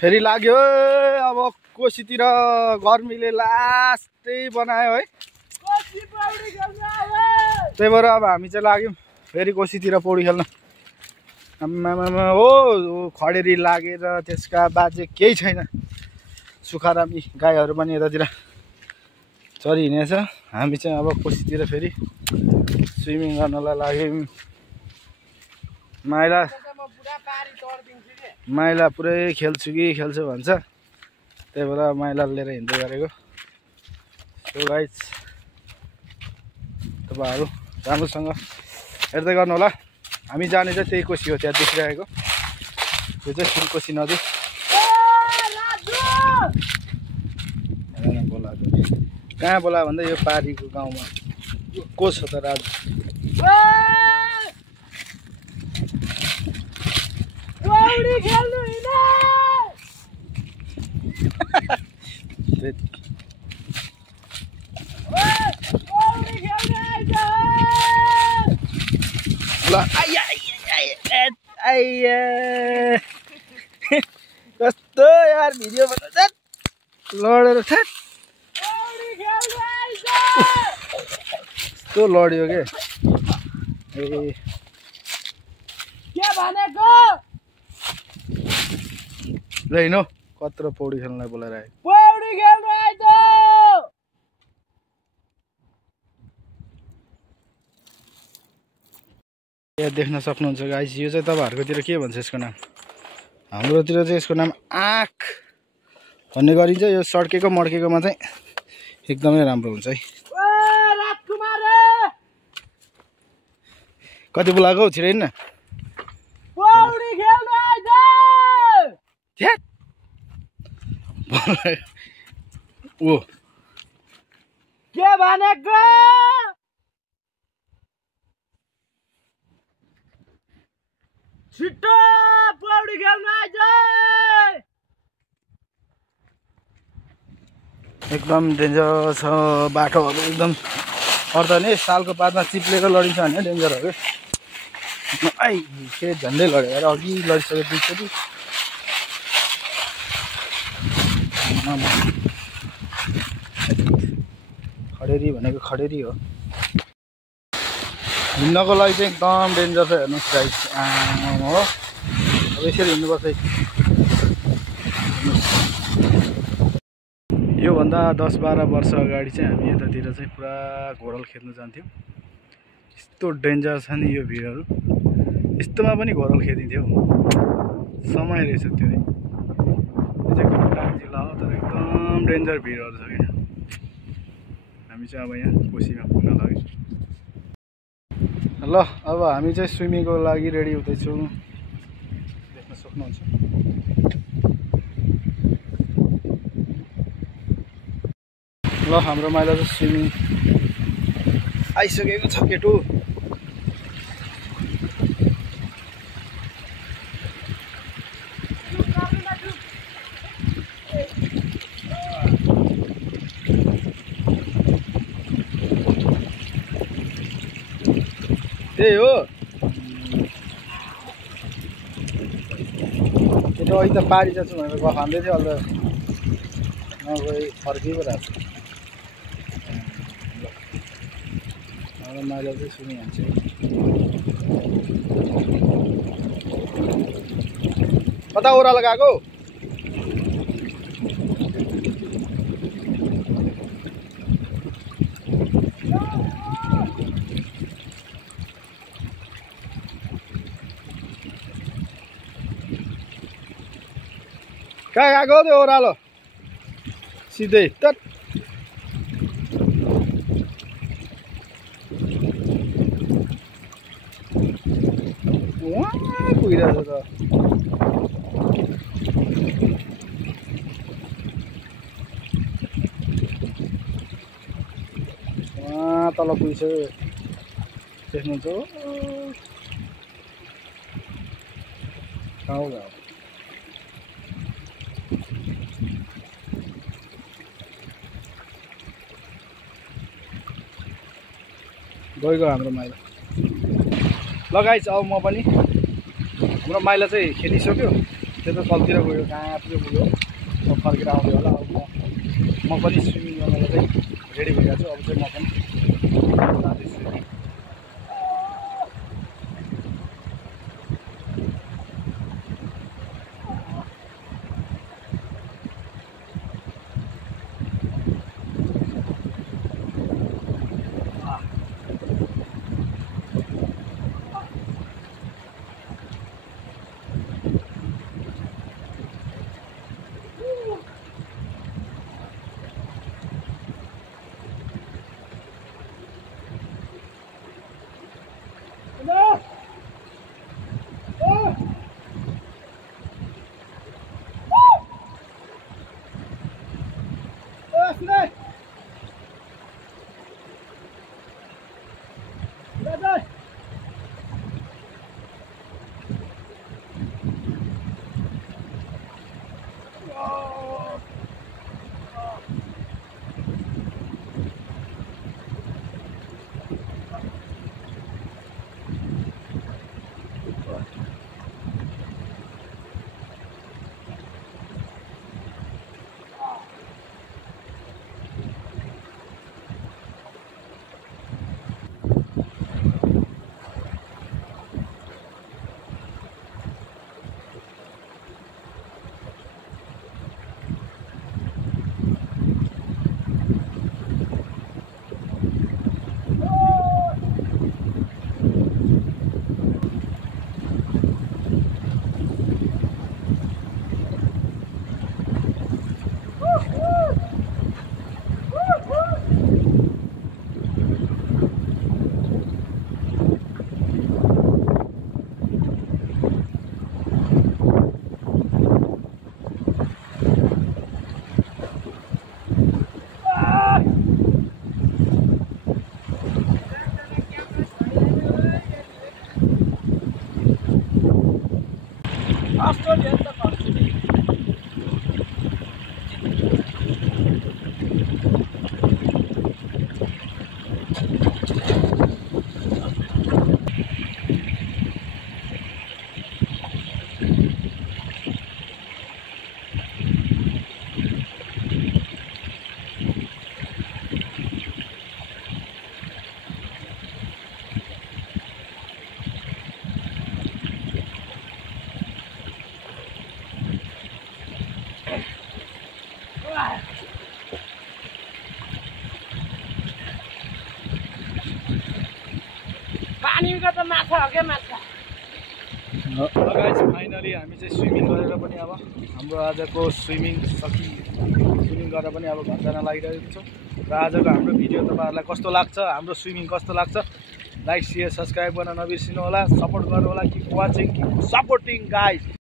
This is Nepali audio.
फेरि लाग्यो अब कोसीतिर गर्मीले लास्टै बनायो है। त्यही भएर अब हामी चाहिँ लाग्यौँ फेरि कोसीतिर पौडी खेल्न। आम्मामा हो खडेरी लागेर त्यसका बाजे केही छैन। सुखारामी गाईहरू पनि यतातिर चरिहिँडेछ। हामी चाहिँ अब कोसीतिर फेरि स्विमिङ गर्नलाई लाग्यौँ। माइला पुरै खेल्छु भन्छ। त्यही भएर माइला लिएर हिँड्दै गरेको। सो गाइज तपाईँहरू राम्रोसँग हेर्दै गर्नु होला। हामी जाने चाहिँ त्यही कोसी हो, त्यहाँ देखिरहेको त्यो चाहिँ सुनकोसी नदी। कहाँ बोला भन्दा यो पारीको गाउँमा को छ त राजु? कस्तो यार भिडियो बना लडेर कस्तो लड्यो के ल हिँड्नु कत्रो पौडी खेल्नलाई बोलाएर आयो। पौडी खेल्नु आइज यहाँ देख्न सक्नुहुन्छ गाइस। यो चाहिँ तपाईँहरूकोतिर के भन्छ यसको नाम? हाम्रोतिर चाहिँ यसको नाम आँख भन्ने गरिन्छ। यो सड्केको मड्केकोमा चाहिँ एकदमै राम्रो हुन्छ है। कति बोलाएको हौ छिराइन न। पौडी खेल्नु आइज ओ के भनेको? छिटो पौडी खेल्नु आइज। एकदम डेन्जर छ बाटोहरू एकदम। अर्थ नि सालको पातमा चिप्लेको लडिन्छ भने डेन्जर हो कि। आई के झन्डै लड्यो यार, अघि लडिसक्यो दुईचोटि। खडेरी भनेको खडेरी हो। हिँड्नको लागि चाहिँ एकदम डेन्जर छ हेर्नुहोस् गाइस। हो अब यसरी हिँड्नुपर्छ। योभन्दा 10-12 वर्ष अगाडि चाहिँ हामी यतातिर चाहिँ पुरा घोडल खेल्न जान्थ्यौँ। यस्तो डेन्जर छ नि यो भिडहरू। यस्तोमा पनि घोडल खेलिदिन्थ्यो। समय रहेछ त्यो है। चाहिँ खोटाङ जिल्ला हो तर एकदम डेन्जर भिडहरू छ क्या। हामी चाहिँ अब यहाँ कोसीमा पुग्न लाग्यौँ। ल अब हामी चाहिँ स्विमिङको लागि रेडी हुँदैछौँ। देख्न सक्नुहुन्छ। ल हाम्रो माइला चाहिँ स्विमिङ आइसकेको छ केटु। त्यही हो केटो अघि त पारी जान्छु भनेर खाँदै थियो। अहिले त नगई फर्किएको रहेछ। हाम्रो माइला चाहिँ स्विमिङ हान्छ। कता ओह्रालो गएको? कहाँ गएको त्यो ओह्रालो? सिधै त पुगिरहेछ त। तल पुगिसक्यो देख्नुहुन्छ। गाउँ गाउँ गइगयो हाम्रो माइला। लगाइछ अब म पनि। हाम्रो माइला चाहिँ खेलिसक्यो। त्यो त तलतिर गयो कहाँ पुग्यो अब फर्केर आउँदै होला। अब म पनि स्विमिङ गर्नलाई चाहिँ रेडी भइरहेको छु। अब चाहिँ म पनि जाँदैछु। पानीको त माछा हो क्या माछा। गाइस फाइनली हामी चाहिँ स्विमिङ गरेर पनि अब हाम्रो आजको स्विमिङ गरेर पनि अब घर जान लागिरहेको छौँ। र आजको हाम्रो भिडियो तपाईँहरूलाई कस्तो लाग्छ, हाम्रो स्विमिङ कस्तो लाग्छ, लाइक शेयर सब्सक्राइब गर्न नबिर्सिनु होला। सपोर्ट गर्नु होला। Keep watching, keep supporting guys.